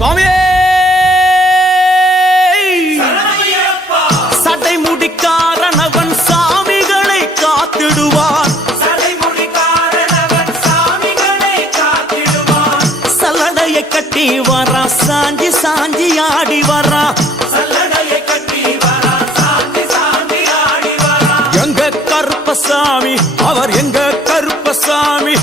சுவாமியே சடை முடிக்காரனவன் சாமிகளை காத்திடுவான். சல்லடையை கட்டி வரா சாஞ்சி சாஞ்சி ஆடி வரா. எங்க கருப்பசாமி அவர் எங்க கருப்பசாமி.